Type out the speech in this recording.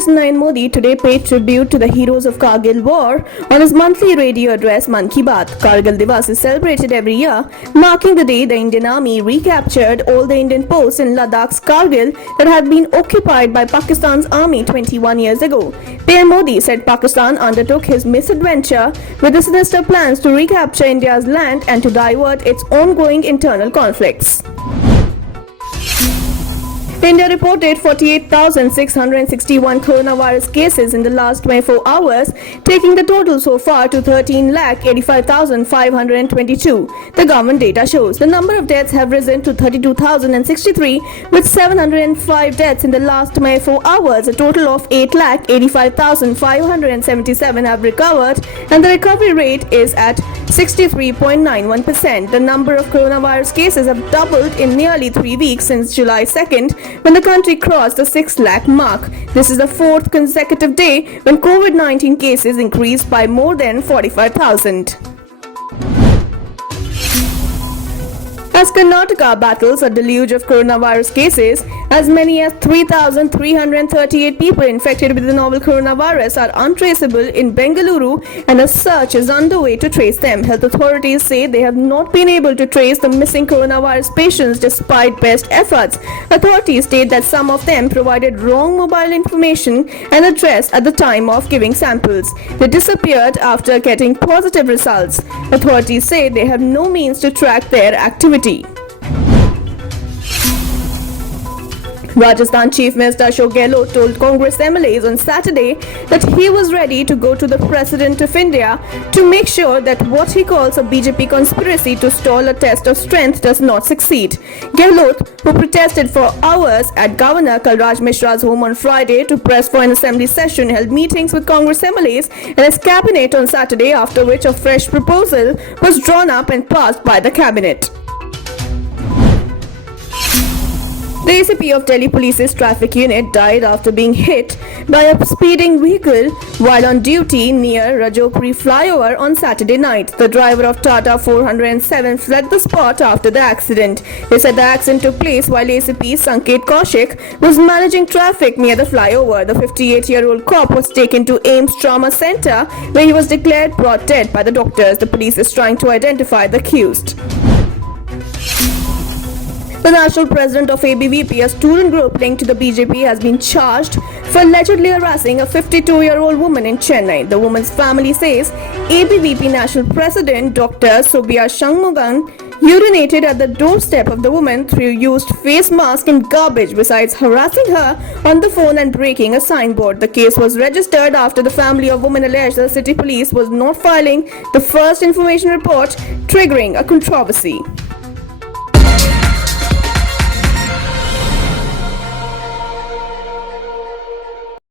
Minister Narendra Modi today paid tribute to the heroes of Kargil war on his monthly radio address Mann Ki Baat. Kargil Divas is celebrated every year, marking the day the Indian Army recaptured all the Indian posts in Ladakh's Kargil that had been occupied by Pakistan's army 21 years ago. PM Modi said Pakistan undertook his misadventure with the sinister plans to recapture India's land and to divert its ongoing internal conflicts. India reported 48,661 coronavirus cases in the last 24 hours, taking the total so far to 13,85,522. The government data shows the number of deaths have risen to 32,063, with 705 deaths in the last 24 hours. A total of 8,85,577 have recovered, and the recovery rate is at 63.91%. The number of coronavirus cases have doubled in nearly 3 weeks since July 2nd, when the country crossed the 6 lakh mark. This is the fourth consecutive day when COVID-19 cases increased by more than 45,000. As Karnataka battles a deluge of coronavirus cases, as many as 3,338 people infected with the novel coronavirus are untraceable in Bengaluru, and a search is underway to trace them. Health authorities say they have not been able to trace the missing coronavirus patients despite best efforts. Authorities state that some of them provided wrong mobile information and address at the time of giving samples. They disappeared after getting positive results. Authorities say they have no means to track their activity. Rajasthan Chief Minister Ashok Gehlot told Congress MLAs on Saturday that he was ready to go to the President of India to make sure that what he calls a BJP conspiracy to stall a test of strength does not succeed. Gehlot, who protested for hours at Governor Kalraj Mishra's home on Friday to press for an assembly session, held meetings with Congress MLAs and his cabinet on Saturday, after which a fresh proposal was drawn up and passed by the cabinet. The ACP of Delhi Police's traffic unit died after being hit by a speeding vehicle while on duty near Rajokri flyover on Saturday night. The driver of Tata 407 fled the spot after the accident. They said the accident took place while ACP Sanket Kaushik was managing traffic near the flyover. The 58-year-old cop was taken to AIIMS Trauma Center, where he was declared brought dead by the doctors. The police is trying to identify the accused. The national president of ABVP, a student group linked to the BJP, has been charged for allegedly harassing a 52-year-old woman in Chennai. The woman's family says ABVP national president Dr. Subbiya Shanmugam urinated at the doorstep of the woman through used face mask and garbage, besides harassing her on the phone and breaking a signboard. The case was registered after the family of woman alleged the city police was not filing the first information report, triggering a controversy.